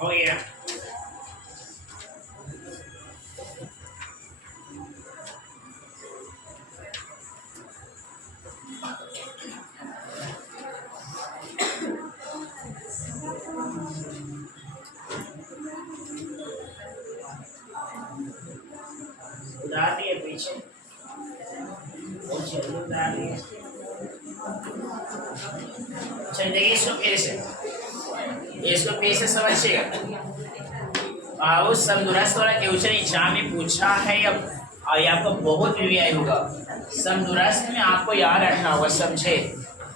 हो गया। उतार दिए पीछे, उतार दिए। चल देखिए इसको फिर से समझिएगा। आओ समदुरस्त वाला क्वेश्चन एग्जाम में पूछा है अब, और ये आपको बहुत भी आई होगा। समदुरस्त में आपको याद रखना होगा, समझे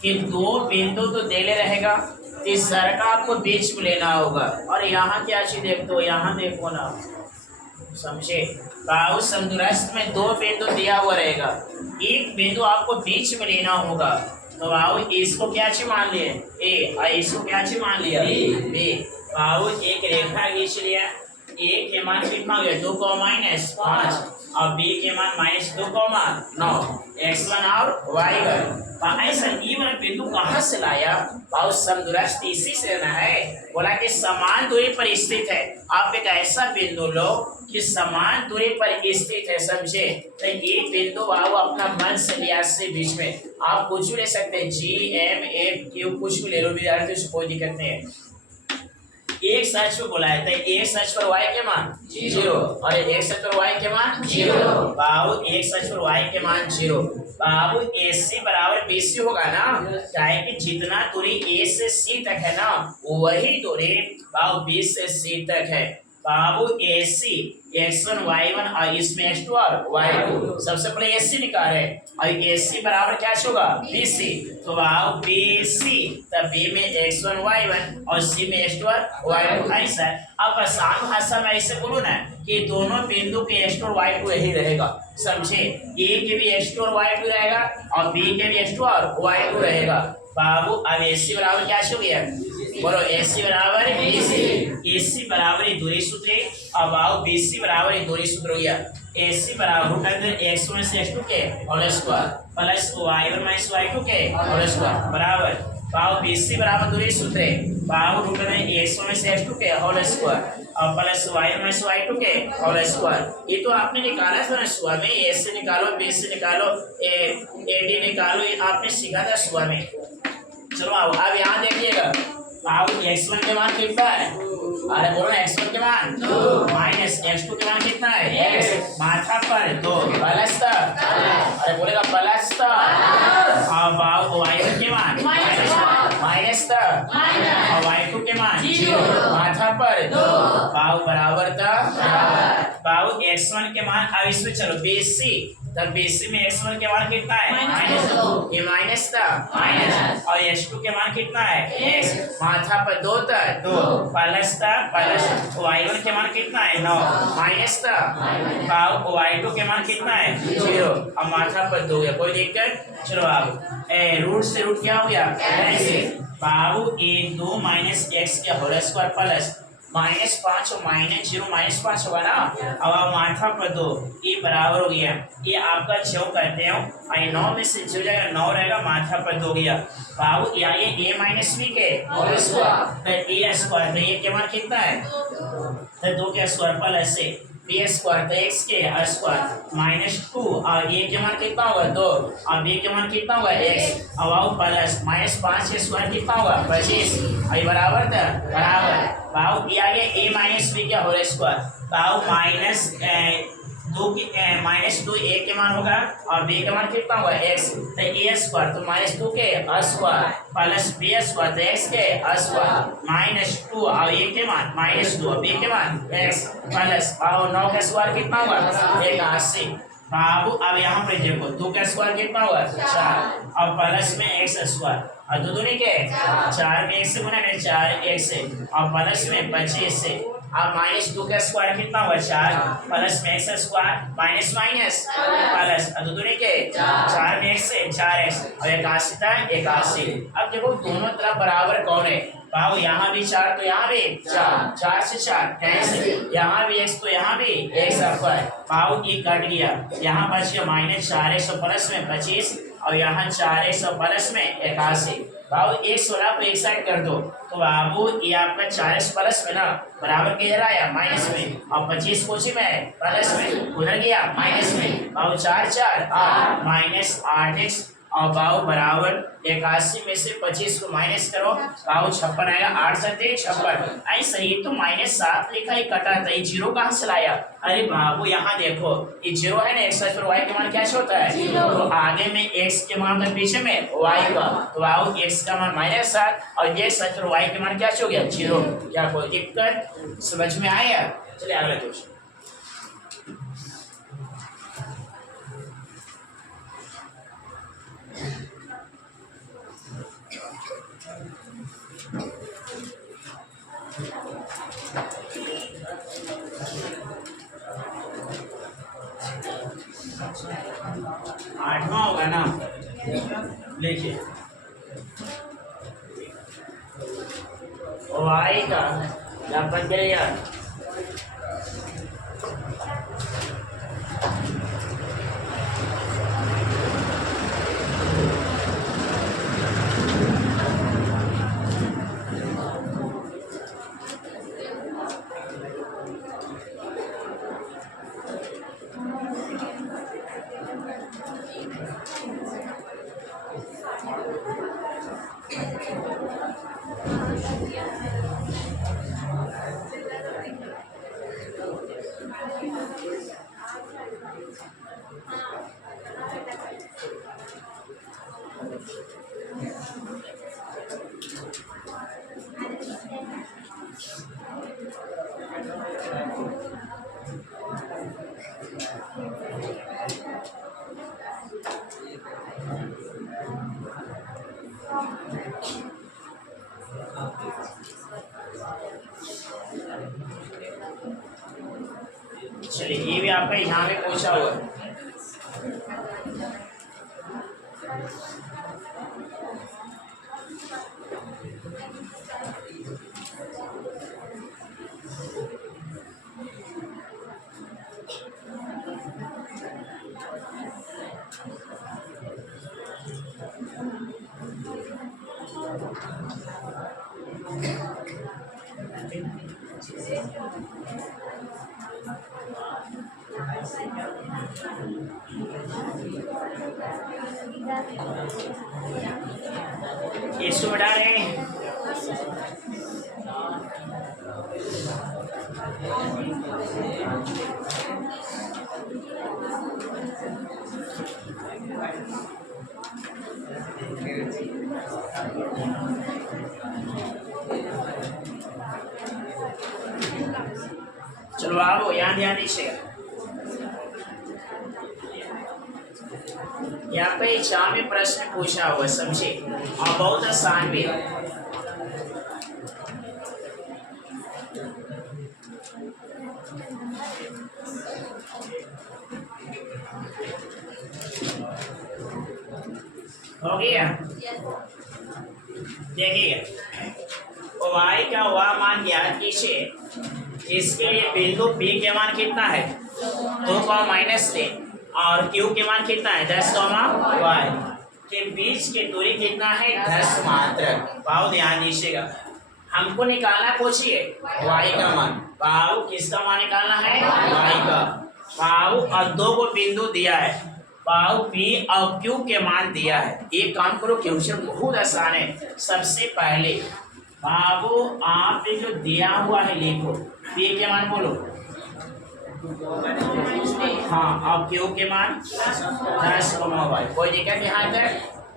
कि दो बिंदु तो देले रहेगा, तीसरा का आपको बीच में लेना होगा। और यहाँ क्या चीज देखो, यहाँ देखो ना, समझे। बाहु समदुरस्त में दो बिंदु दिया हुआ रहेगा, एक बिंदु आपको बीच में लेना होगा। तो बाहु इसको क्या चीज मान लिए ए, और इसको क्या चीज मान लिया बी। बाहु एक रेखा खींच लिया, ए के मान कितना हो गया 2 को -5, और बी के मान -2,9, x1 और y1। ऐसा ये वाला बिंदु कहाँ से लाया? और समदुरस्त इसी से ना है, बोला कि समान दूरी पर स्थित है। आप एक ऐसा बिंदु लो कि समान दूरी पर स्थित है, समझे। तो ये बिंदु बाबू अपना मन से लिया से बीच में, आप कुछ भी ले सकते हैं, G, M, F, Q कुछ भी ले लो विद्यार्थी, उसको कोई दिक्कत नहीं है। एक सच पे बोला है, तो एक सच पर y के मान 0, और एक सच पर y के मान 0। बाबू एक सच पर y के मान 0। बाबू AC बराबर BC होगा ना, चाहे कि जितना दूरी A से C तक है ना, वही दूरी बाबू B से C तक है। बाबू AC x1 y1 और इसमें x2 और y2, सबसे पहले AC निकाले, और AC बराबर क्या होगा BC। तो बाबू BC, तब B में x1 y1 और C में x2 और y2। ऐसा अब आसान भाषा में ऐसे बोलो ना कि दोनों बिंदु के x2 और y2 यही रहेगा, समझे। A के भी x2 और y2 रहेगा, और B के भी x2 और y2 रहेगा। बाबू अब AC बराबर क्या हो गया, बोलो AC बराबर BC। AC बराबर ही दूरी सूत्र, अब आओ BC बराबर ही दूरी सूत्र हो गया। AC बराबर रूट अंदर x1 से x2 के whole square plus y1 minus y2 के होल स्क्वायर बराबर, बाबू BC बराबर दूरी सूत्र, बाबू रूट अंदर x1 से x2 के होल स्क्वायर और प्लस y1 माइनस y2 के होल स्क्वायर। ये तो आपने निकाला था ना सुबह में, AC निकालो, BC निकालो, AD निकालो, ये आपने सीखा था सुबह में। चलो अब यहाँ देखिएगा, अब x1 के मान कितना है, अरे बोलो ना x1 के मान 2 माइनस x2 के मान कितना है x, माथा पर 2 प्लस का, अरे बोलेगा प्लस का, अब y1 के मान माइनस का, और y2 के मान 0 माथा पर 2 बाबू बराबर का बाबू x1 के मान। अब इसमें चलो BC, तब BC में x1 के मान कितना है -2, ये माइनस था माइनस, और x2 के मान कितना है x, माथा पर 2 था 2 प्लस था प्लस, y1 के मान कितना है 9 माइनस था, बाबू y2 के मान कितना है 0, अब माथा पर 2 है, कोई दिक्कत। चलो अब रूट से रूट क्या हो गया ऐसे, बाबू 1 2 माइनस x के होल स्क्वायर प्लस -5 और -0 -5 होगा ना। अब आप माथा पर 2, ये बराबर हो गया, ये आपका 6 करते हो, और 9 में से 0 जाएगा 9 रहेगा, माथा पर 2 गया। बाबू या ये a माइनस b के होल स्क्वायर, तो a स्क्वायर, तो ये के मान कितना है, तो 2 के स्क्वायर प्लस से b स्क्वायर, तो x के स्क्वायर -2, और a के मान कितना होगा 2, और b के मान कितना होगा x, अब आओ प्लस -5 के स्क्वायर कितना होगा 25, और ये बराबर था बराबर, बाबू ये आ गया a माइनस b का होल स्क्वायर, बाबू -2 a के मान होगा, और b के मान कितना होगा x, तो a स्क्वायर, तो -2 के स्क्वायर प्लस b स्क्वायर, तो x के स्क्वायर -2, और a के मान -2 और b के मान x प्लस, और 9 का स्क्वायर कितना होगा 81। बाबू अब यहाँ पर देखो 2 का स्क्वायर कितना होगा 4, और प्लस में x स्क्वायर, और 2 दूनी के 4 में 1 से गुना 4 x से, और प्लस में 25 से, अब -2 का स्क्वायर कितना हुआ 4 प्लस में x square minus minus plus, और 2 दूनी के 4 में 1 से 4x, और 81 था 81। अब देखो दोनों तरफ बराबर कौन है, बाबू यहाँ भी 4 तो यहाँ भी 4, 4 से 4 कैंसिल, यहाँ भी x तो यहाँ भी x आपका है, बाबू ये कट गया, यहाँ बच गया -4x प्लस में 25, और यहाँ 4x प्लस में 81। बाबू एक्स वाला को एक साइड कर दो, तो बाबू ये आपका 40 प्लस में ना बराबर किधर आया माइनस में, और 25 कोची में है प्लस में, उधर गया माइनस में। बाबू 4 4 8 माइनस 8x, और बाबू बराबर 81 में से 25 को माइनस करो, बाबू 56 आएगा। 8 7 56, ऐसा ही तो -7 लिखा ही कटा था, ये जीरो कहाँ से लाया? अरे बाबू यहाँ देखो ये जीरो है ना, x पर y के मान क्या होता है, तो आगे में x के मान का पीछे में y का, तो बाबू x का मान -7 और ये सच पर y के मान क्या हो गया जीरो। क्या कोई दिक्कत समझ में आया? चलिए अगला क्वेश्चन। आठवां होगा ना, देखिए y का अपन के लिए यार चलिए ये भी आपका यहाँ पे पूछा हुआ है। इसको बता रहे हैं चलो आओ यहाँ ध्यान दीजिएगा। यहाँ पे 4वें प्रश्न पूछा हुआ समझे, और बहुत आसान भी है। हो गया? देखिए y का वह मान ज्ञात कीजिए, इसके लिए बिंदु P के मान कितना है 2,-3 और Q के मान कितना है 10, y के बीच की दूरी कितना है 10 मात्र। भाव ध्यान दीजिएगा, हमको निकालना पूछिए y का मान। भाव किसका मान निकालना है y का। भाव और दो को बिंदु दिया है, भाव P और Q के मान दिया है। एक काम करो, क्वेश्चन बहुत आसान है। सबसे पहले बाबू आप जो दिया हुआ है लिखो, P के मान बोलो, हाँ, और Q के मान 10, y। कोई दिक्कत यहाँ तक?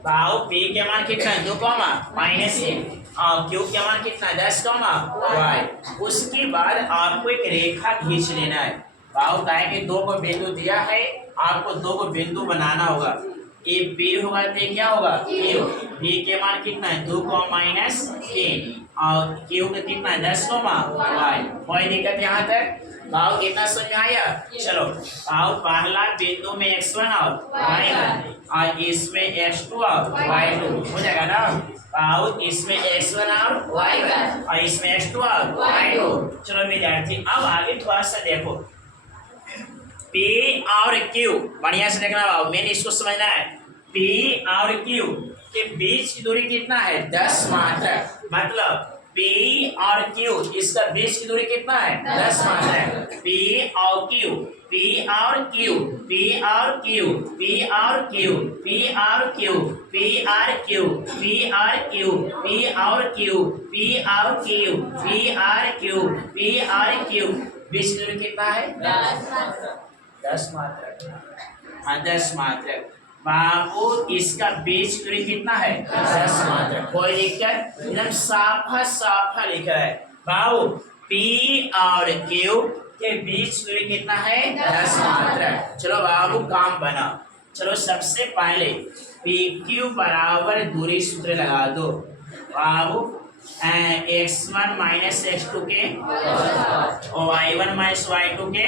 भाव P के मान कितना है 2, -1 और Q के मान कितना है 10, y। उसके बाद आपको एक रेखा खींच लेना है। भाव का है कि दो को बिंदु दिया है, आपको दो को बिंदु बनाना होगा। ये P होगा तो क्या होगा Q। P के मान कितना है 2, -3 और Q का कितना है 10, y। कोई दिक्कत यहाँ तक? भाव कितना समझ में आया? चलो भाव पहला बिंदु में x1 और y1 और इसमें x2 और y2 हो जाएगा ना। भाव इसमें x1 और y1 और इसमें x2 और y2। चलो विद्यार्थी अब आगे थोड़ा सा देखो, P और Q बढ़िया से देखना भाव, मैंने इसको समझना है। P और Q के बीच की दूरी कितना है 10 मात्रक, मतलब P और Q इसका बीच की दूरी कितना है 10 मात्रक। P और Q, P और Q, P और Q, P और Q, P और Q, P और Q, P और Q, P और Q, P और Q, P और Q, P और Q बीच की दूरी कितना है 10 मात्रक। हाँ 10 मात्रक। बाबू इसका बीच दूरी कितना है 10 मात्रक। कोई दिक्कत एकदम साफा लिख रहा है। बाबू P और Q के बीच दूरी कितना है 10 मात्रक। चलो बाबू काम बना। चलो सबसे पहले PQ बराबर दूरी सूत्र लगा दो बाबू। x1 माइनस x2 के और y1 माइनस y2 के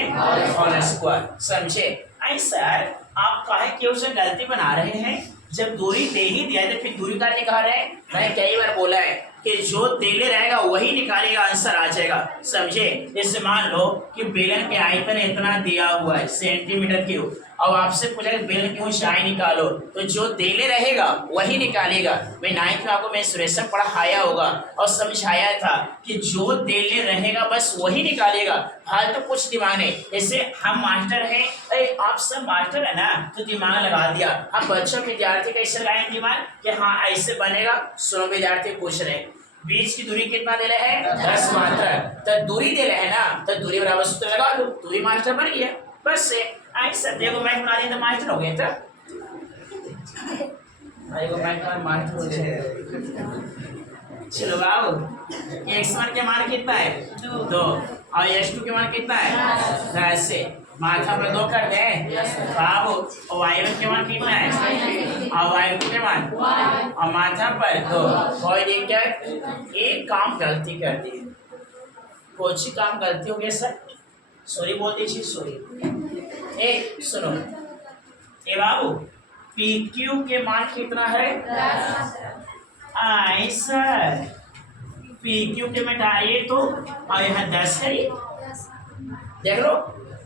होल स्क्वायर। समझे? आई सर आप काहे क्यों से गलती बना रहे हैं? जब दूरी दे ही दिया तो फिर दूरी का निकाल रहे हैं। मैंने कई बार बोला है कि जो देले रहेगा वही निकालेगा, आंसर आ जाएगा। समझे? जैसे मान लो कि बेलन के आयतन इतना दिया हुआ है सेंटीमीटर क्यूब, अब आपसे पूछा कि बेलन की ऊंचाई निकालो, तो जो देले रहेगा वही निकालेगा। मैं 9th में आपको मेंसुरेशन पढ़ाया होगा और समझाया था कि जो देले रहेगा बस वही निकालेगा, फालतू तो कुछ दिमाग नहीं। जैसे हम मास्टर हैं, अरे आप सब मास्टर है ना, तो दिमाग लगा दिया। हम बच्चों विद्यार्थी कैसे लगाएंगे दिमाग कि हाँ ऐसे बनेगा। सुनो विद्यार्थी पूछ रहे बीच की दूरी कितना दे रहे हैं 10 मात्रक, तो दूरी दे रहे हैं ना, तो दूरी बराबर सूत्र लगा दो, दूरी मास्टर बन गया। बस से ऐसा देखो मैं बना दिया तो मास्टर हो गया था। देखो मैं मास्टर हो गया। चलो बाबू x1 के मान कितना है 2 और x2 के मान कितना है 10 से माथा में 2 कर दे बाबू। और y1 के मान कितना है और y2 के मान और माथा पर 2। कोई दिक्कत? एक काम गलती कर दी, कौन सी काम गलती हो गया सर? सॉरी बोल दीजिए सॉरी। एक सुनो ए बाबू PQ के मान कितना है आई सर PQ के मिटाइए तो और यहाँ 10 है। देख लो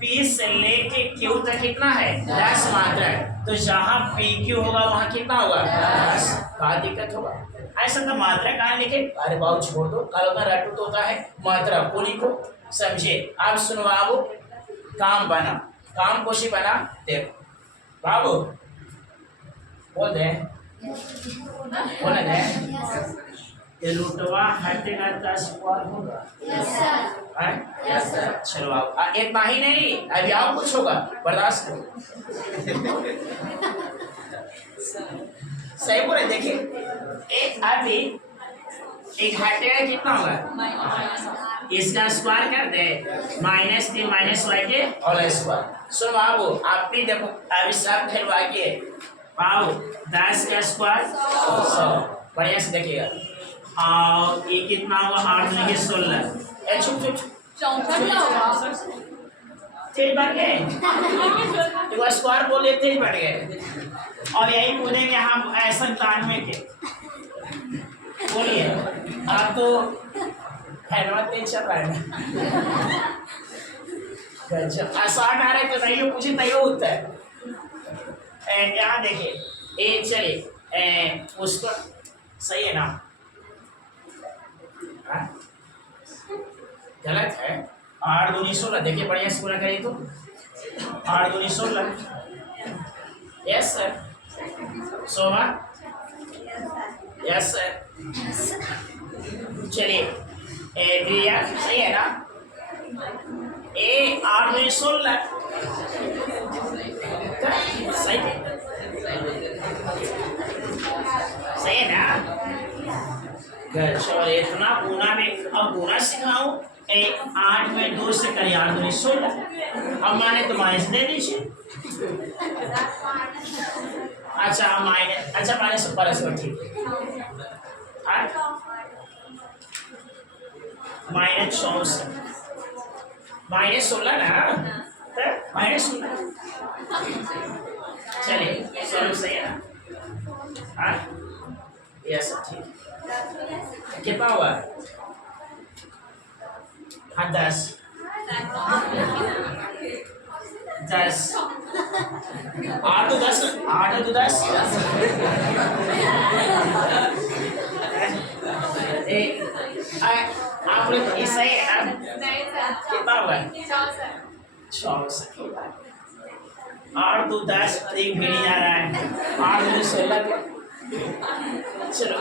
P से लेके Q तक कितना है 10 मात्रक, तो जहाँ PQ होगा वहाँ कितना होगा 10। क्या दिक्कत होगा? ऐसा तो मात्रा कहाँ लिखे? अरे बाबू छोड़ दो, कल का रटू तो होता है मात्रा को लिखो। समझे? आप सुनो बाबू काम बना, काम कोशी बना। देखो बाबू बोल दे बोले दे ये रूटवा हटेगा 10 स्क्वायर होगा। Yes sir. चलो आप इतना ही नहीं, अभी और कुछ होगा, बर्दाश्त करो। सही बोले। देखिए एक अभी एक हटेगा कितना होगा, इसका स्क्वायर कर दे -3 माइनस y के होल स्क्वायर। सुनो बाबू आप भी देखो अभी सब खेलवा के बाबू 10 का स्क्वायर 100। बढ़िया से देखिएगा। और ये कितना होगा 8 में 16 चुप तेज बढ़ गए एक बार स्क्वायर बोले तेज बढ़ गए। और यही बोलेंगे हम 97 के। बोलिए आप तो हैदराबाद तेज चल रहा है। आसान आ रहा है तो नहीं पूछे नहीं होता है। यहाँ देखिए ए चलिए उसको सही है ना? गलत है। 8 दूनी 16। देखिए बढ़िया से पूरा करिए तो 8 दूनी 16। Yes sir. 16 yes sir. चलिए दिया सही है ना? ए 8 दूनी 16 सही है ना? चलो इतना गुना में अब गुना सिखाऊं। 8 में 2 से करिए 8 दूनी 16। अब माने तो माइनस दे दीजिए। अच्छा माइनस, अच्छा माइनस प्लस में ठीक है। -64 -16 ना -16। चलिए सॉल्व सही है ना? यस ठीक। कितना हुआ? हाँ 10 10 8 to 10 8 to 10 आप लोग ऐसा ही है ना कितना हुआ है 6 8 to 10 एक भी नहीं आ रहा है 8 to 16 चलो